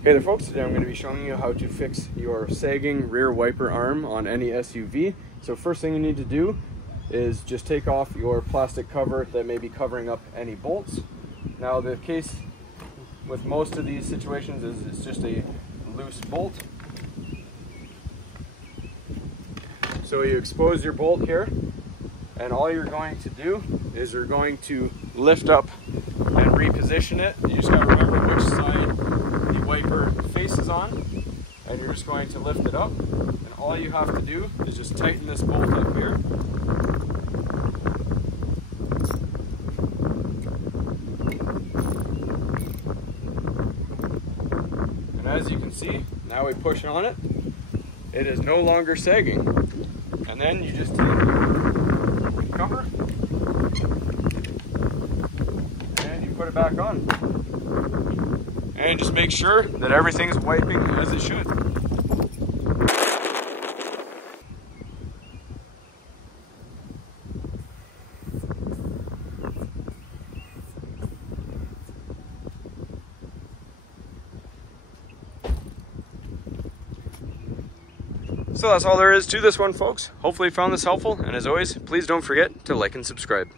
Hey there folks, today I'm going to be showing you how to fix your sagging rear wiper arm on any SUV. So first thing you need to do is just take off your plastic cover that may be covering up any bolts. Now the case with most of these situations is it's just a loose bolt. So you expose your bolt here, and all you're going to do is you're going to lift up and reposition it. You just got to remember which side the wiper faces on, and you're just going to lift it up, and all you have to do is just tighten this bolt up here. And as you can see, now we push on it, it is no longer sagging. And then you just take your cover and you put it back on. And just make sure that everything's wiping as it should. So that's all there is to this one, folks. Hopefully you found this helpful, and as always, please don't forget to like and subscribe.